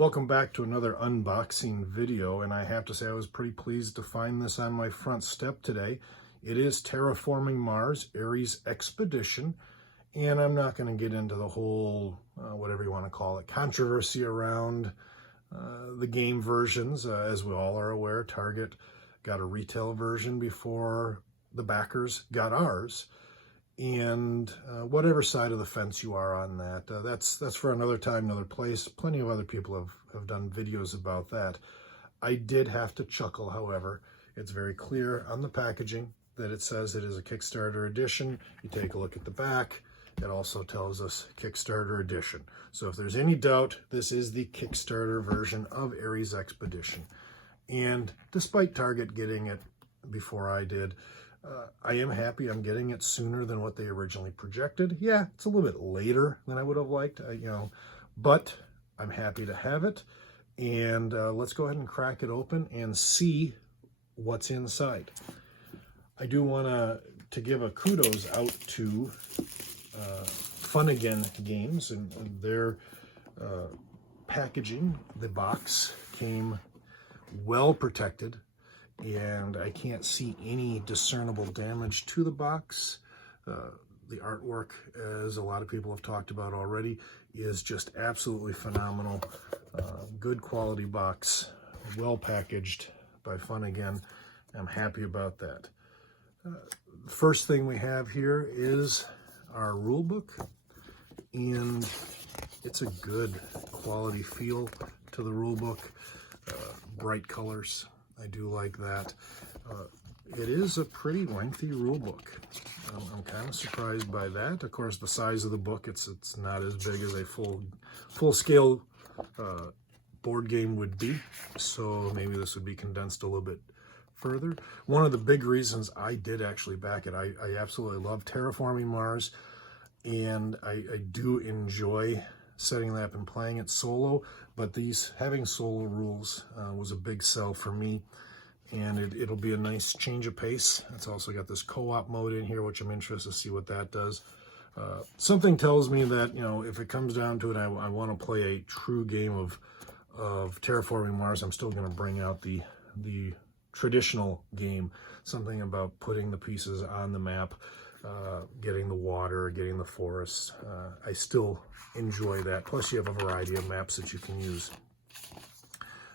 Welcome back to another unboxing video, and I have to say I was pretty pleased to find this on my front step today. It is Terraforming Mars Ares Expedition, and I'm not going to get into the whole, whatever you want to call it, controversy around the game versions. As we all are aware, Target got a retail version before the backers got ours. And whatever side of the fence you are on that, that's for another time, another place. Plenty of other people have done videos about that. I did have to chuckle, however. It's very clear on the packaging that it says it is a Kickstarter edition. You take a look at the back, it also tells us Kickstarter edition. So if there's any doubt, this is the Kickstarter version of Ares Expedition. And despite Target getting it before I did, I am happy I'm getting it sooner than what they originally projected. Yeah, it's a little bit later than I would have liked, but I'm happy to have it. And let's go ahead and crack it open and see what's inside. I do want to give a kudos out to Fun Again Games and their packaging. The box came well protected, and I can't see any discernible damage to the box. The artwork, as a lot of people have talked about already, is just absolutely phenomenal. Good quality box, well packaged by Fun Again. I'm happy about that. First thing we have here is our rule book, and it's a good quality feel to the rule book. Bright colors. I do like that. It is a pretty lengthy rule book. I'm kind of surprised by that. Of course, the size of the book, it's not as big as a full-scale board game would be, so maybe this would be condensed a little bit further. One of the big reasons I did actually back it, I absolutely love Terraforming Mars, and I do enjoy setting that up and playing it solo, but having solo rules was a big sell for me, and it'll be a nice change of pace. It's also got this co-op mode in here, which I'm interested to see what that does. Something tells me that, if it comes down to it, I want to play a true game of Terraforming Mars. I'm still going to bring out the traditional game, something about putting the pieces on the map, getting the water, getting the forests. I still enjoy that. Plus you have a variety of maps that you can use.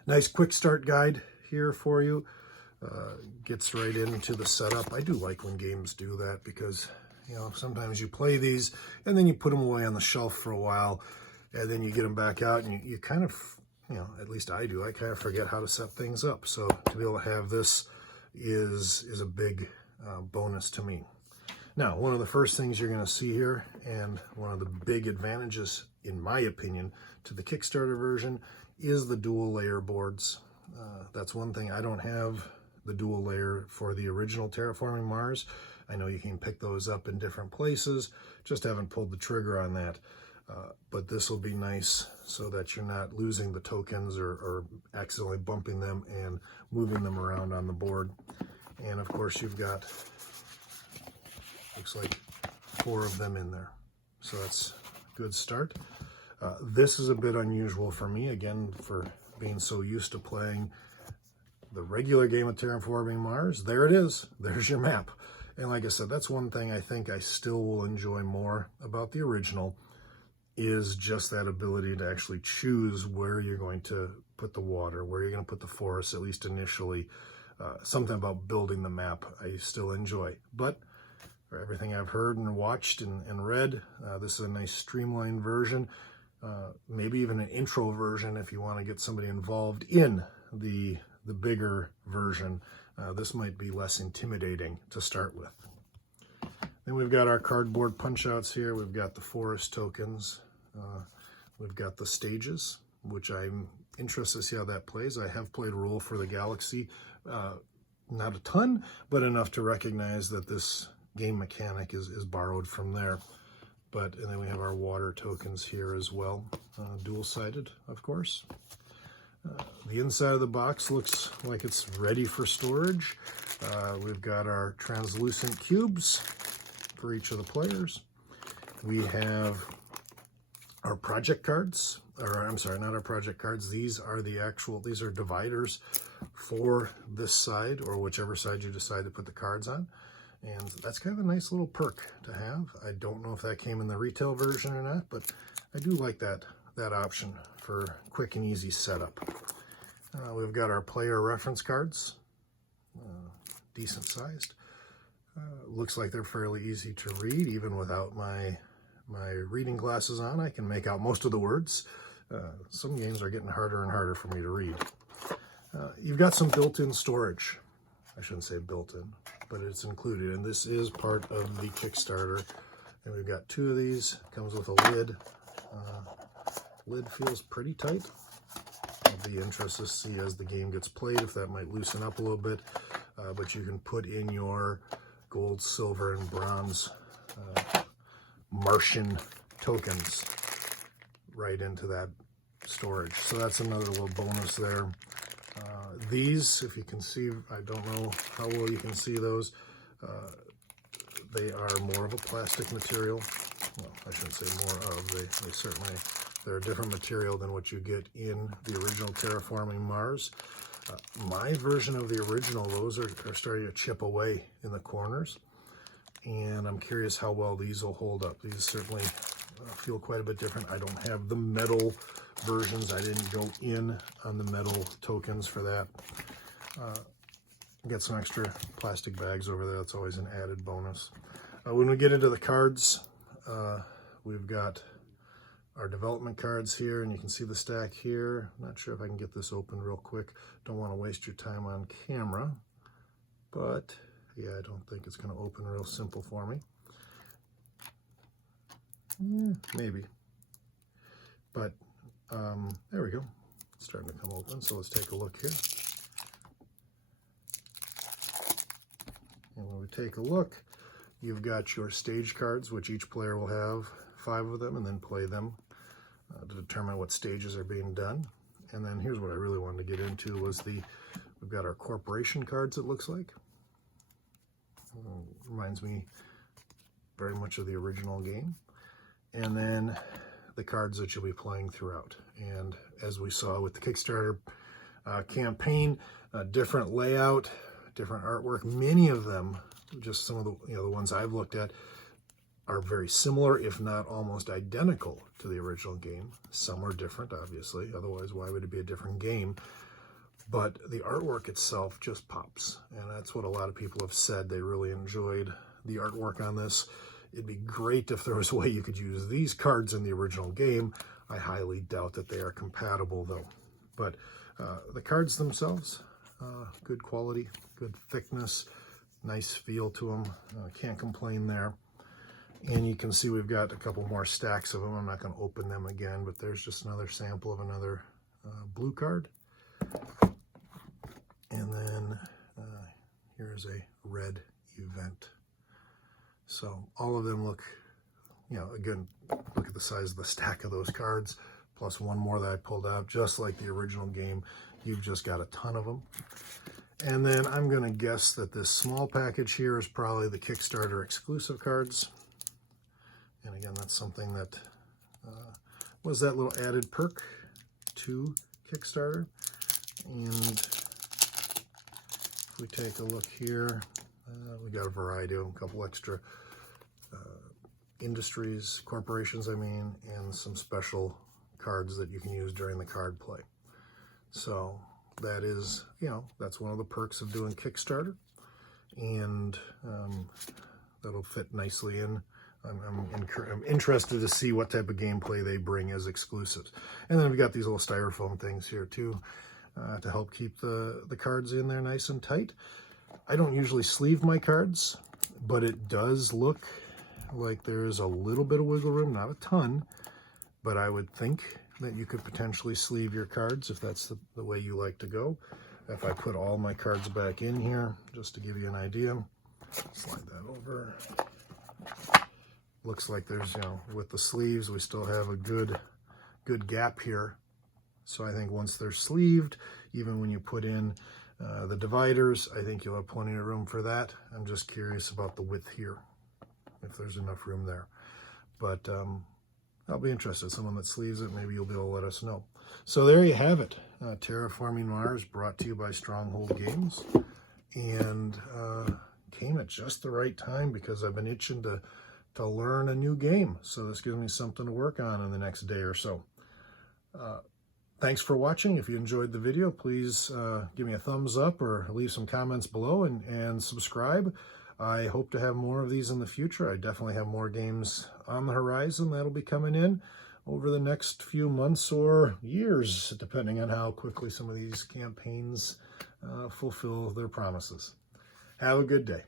Nice quick start guide here for you. Gets right into the setup. I do like when games do that because, sometimes you play these and then you put them away on the shelf for a while and then you get them back out and you kind of, at least I do, I kind of forget how to set things up. So to be able to have this is a big bonus to me. Now, one of the first things you're going to see here, and one of the big advantages, in my opinion, to the Kickstarter version, is the dual layer boards. That's one thing. I don't have the dual layer for the original Terraforming Mars. I know you can pick those up in different places, just haven't pulled the trigger on that. But this will be nice so that you're not losing the tokens or accidentally bumping them and moving them around on the board. And of course, you've got, looks like 4 of them in there. So that's a good start. This is a bit unusual for me, again, for being so used to playing the regular game of Terraforming Mars. There it is. There's your map. And like I said, that's one thing I think I still will enjoy more about the original, is just that ability to actually choose where you're going to put the water, where you're going to put the forest, at least initially. Something about building the map I still enjoy. But for everything I've heard and watched and read, this is a nice streamlined version. Maybe even an intro version if you want to get somebody involved in the bigger version. This might be less intimidating to start with. Then we've got our cardboard punch-outs here. We've got the forest tokens. We've got the stages, which I'm interested to see how that plays. I have played Rule for the Galaxy. Not a ton, but enough to recognize that this game mechanic is borrowed from there. And then we have our water tokens here as well, dual-sided, of course. The inside of the box looks like it's ready for storage. We've got our translucent cubes for each of the players. We have our project cards, or I'm sorry, not our project cards. These are these are dividers for this side, or whichever side you decide to put the cards on. And that's kind of a nice little perk to have. I don't know if that came in the retail version or not, but I do like that option for quick and easy setup. We've got our player reference cards, decent sized. Looks like they're fairly easy to read, even without my reading glasses on. I can make out most of the words. Some games are getting harder and harder for me to read. You've got some built-in storage. I shouldn't say built-in, but it's included, and this is part of the Kickstarter. And we've got 2 of these. Comes with a lid. Lid feels pretty tight. I'll be interested to see as the game gets played if that might loosen up a little bit. But you can put in your gold, silver, and bronze Martian tokens right into that storage. So that's another little bonus there. These, if you can see, I don't know how well you can see those. They are more of a plastic material. Well, I shouldn't say more of. They certainly, they're a different material than what you get in the original Terraforming Mars. My version of the original, those are starting to chip away in the corners. And I'm curious how well these will hold up. These certainly feel quite a bit different. I don't have the metal versions. I didn't go in on the metal tokens for that. Get some extra plastic bags over there. That's always an added bonus. When we get into the cards, we've got our development cards here, and you can see the stack here. I'm not sure if I can get this open real quick. Don't want to waste your time on camera, but yeah, I don't think it's going to open real simple for me. Maybe. But there we go. It's starting to come open, so let's take a look here. And when we take a look, you've got your stage cards, which each player will have 5 of them, and then play them to determine what stages are being done. And then here's what I really wanted to get into was we've got our corporation cards, it looks like. Reminds me very much of the original game. And then the cards that you'll be playing throughout. And as we saw with the Kickstarter campaign, different layout, different artwork. Many of them, just some of the ones I've looked at, are very similar, if not almost identical to the original game. Some are different, obviously. Otherwise, why would it be a different game? But the artwork itself just pops. And that's what a lot of people have said. They really enjoyed the artwork on this. It'd be great if there was a way you could use these cards in the original game. I highly doubt that they are compatible, though. But the cards themselves, good quality, good thickness, nice feel to them. Can't complain there. And you can see we've got a couple more stacks of them. I'm not going to open them again, but there's just another sample of another blue card. And then here's a red event. So all of them look, again, look at the size of the stack of those cards, plus one more that I pulled out, just like the original game. You've just got a ton of them. And then I'm going to guess that this small package here is probably the Kickstarter exclusive cards. And again, that's something that was that little added perk to Kickstarter. And if we take a look here, we got a variety of them, a couple extra industries, corporations, and some special cards that you can use during the card play. So that is, that's one of the perks of doing Kickstarter, and that'll fit nicely in. I'm interested to see what type of gameplay they bring as exclusives. And then we've got these little styrofoam things here too, to help keep the cards in there nice and tight. I don't usually sleeve my cards, but it does look like there's a little bit of wiggle room, not a ton, but I would think that you could potentially sleeve your cards if that's the way you like to go. If I put all my cards back in here, just to give you an idea, slide that over. Looks like there's, with the sleeves, we still have a good gap here. So I think once they're sleeved, even when you put in the dividers, I think you'll have plenty of room for that. I'm just curious about the width here, if there's enough room there. But I'll be interested. Someone that sleeves it, maybe you'll be able to let us know. So there you have it. Terraforming Mars, brought to you by Stronghold Games. And came at just the right time because I've been itching to learn a new game. So this gives me something to work on in the next day or so. Thanks for watching. If you enjoyed the video, please give me a thumbs up or leave some comments below and subscribe. I hope to have more of these in the future. I definitely have more games on the horizon that'll be coming in over the next few months or years, depending on how quickly some of these campaigns fulfill their promises. Have a good day.